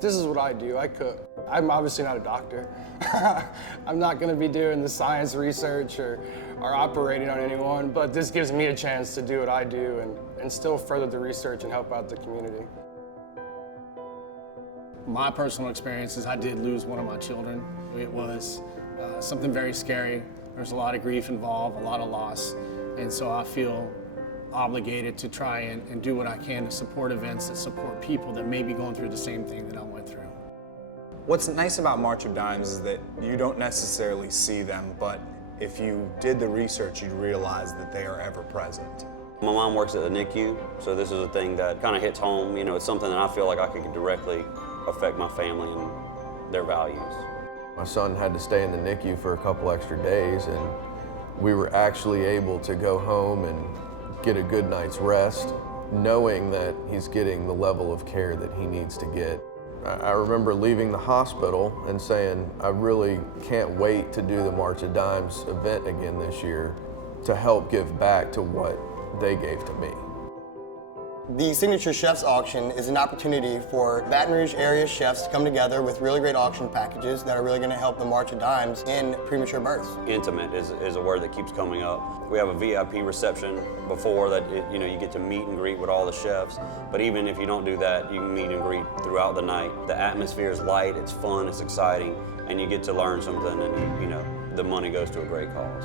This is what I do, I cook. I'm obviously not a doctor. I'm not gonna be doing the science research or operating on anyone, but this gives me a chance to do what I do and still further the research and help out the community. My personal experience is I did lose one of my children. It was something very scary. There's a lot of grief involved, a lot of loss, and so I feel obligated to try and do what I can to support events that support people that may be going through the same thing that I went through. What's nice about March of Dimes is that you don't necessarily see them, but if you did the research, you'd realize that they are ever present. My mom works at the NICU, so this is a thing that kind of hits home. You know, it's something that I feel like I could directly affect my family and their values. My son had to stay in the NICU for a couple extra days, and we were actually able to go home and get a good night's rest, knowing that he's getting the level of care that he needs to get. I remember leaving the hospital and saying, I really can't wait to do the March of Dimes event again this year to help give back to what they gave to me. The Signature Chefs Auction is an opportunity for Baton Rouge area chefs to come together with really great auction packages that are really going to help the March of Dimes in premature births. Intimate is a word that keeps coming up. We have a VIP reception before that, you know, you get to meet and greet with all the chefs. But even if you don't do that, you can meet and greet throughout the night. The atmosphere is light, it's fun, it's exciting, and you get to learn something, and you know, the money goes to a great cause.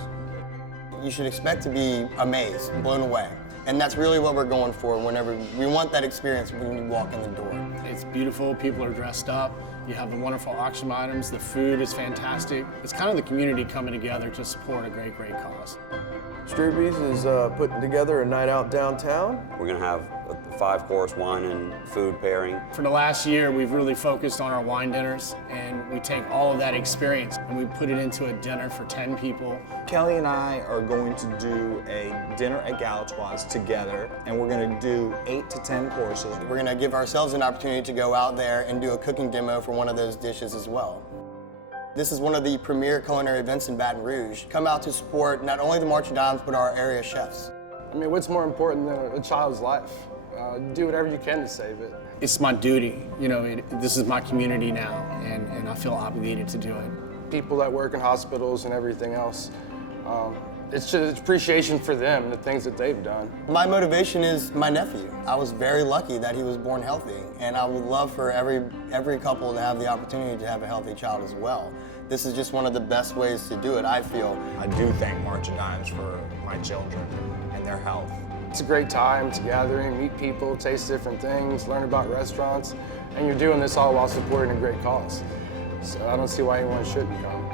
You should expect to be amazed, blown away. And that's really what we're going for whenever we want that experience when you walk in the door. It's beautiful, people are dressed up, you have the wonderful auction items, the food is fantastic. It's kind of the community coming together to support a great, great cause. Strooby's is putting together a night out downtown. We're gonna have a 5-course wine and food pairing. For the last year, we've really focused on our wine dinners, and we take all of that experience and we put it into a dinner for 10 people. Kelly and I are going to do a dinner at Galatoire's together, and we're going to do 8 to 10 courses. We're going to give ourselves an opportunity to go out there and do a cooking demo for one of those dishes as well. This is one of the premier culinary events in Baton Rouge. Come out to support not only the March of Dimes, but our area chefs. I mean, what's more important than a child's life? Do whatever you can to save it. It's my duty, you know, this is my community now, and I feel obligated to do it. People that work in hospitals and everything else, it's just appreciation for them, the things that they've done. My motivation is my nephew. I was very lucky that he was born healthy, and I would love for every couple to have the opportunity to have a healthy child as well. This is just one of the best ways to do it, I feel. I do thank March of Dimes for my children and their health. It's a great time to gathering, meet people, taste different things, learn about restaurants, and you're doing this all while supporting a great cause. So I don't see why anyone shouldn't come.